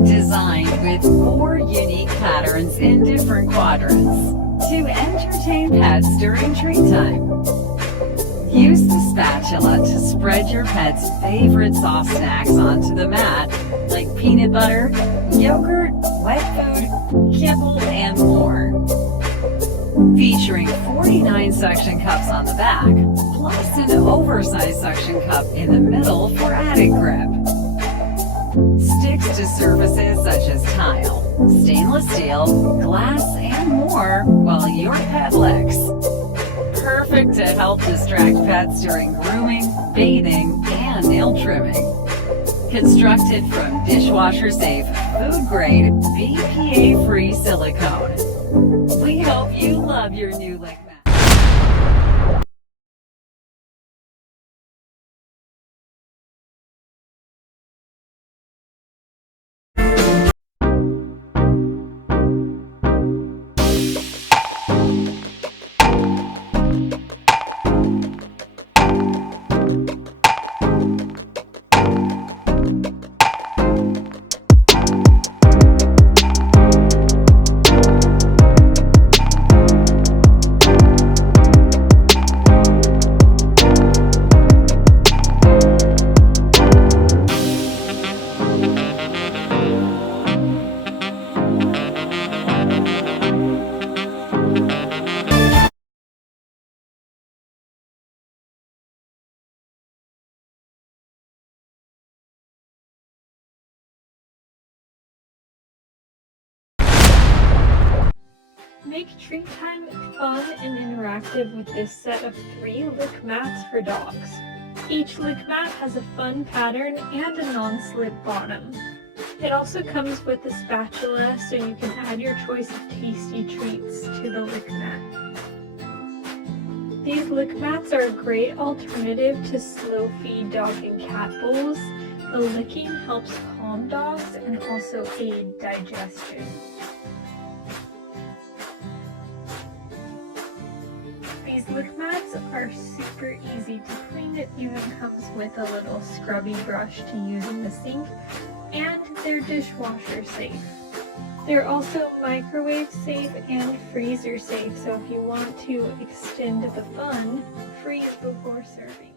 Designed with 4 unique patterns in different quadrants to entertain pets during treat time. Use the spatula to spread your pet's favorite soft snacks onto the mat, like peanut butter, yogurt, wet food, kibble, and more. Featuring 49 suction cups on the back, plus an oversized suction cup in the middle for added grip. Sticks to surfaces such as tile, stainless steel, glass, and more while your pet licks. Perfect to help distract pets during grooming, bathing, and nail trimming. Constructed from dishwasher-safe, food-grade, BPA-Free silicone. We hope you love your new lick mat. Make treat time fun and interactive with this set of 3 lick mats for dogs. Each lick mat has a fun pattern and a non-slip bottom. It also comes with a spatula so you can add your choice of tasty treats to the lick mat. These lick mats are a great alternative to slow feed dog and cat bowls. The licking helps calm dogs and also aid digestion. These lick mats are super easy to clean. It even comes with a little scrubby brush to use in the sink, and they're dishwasher safe. They're also microwave safe and freezer safe, so if you want to extend the fun, freeze before serving.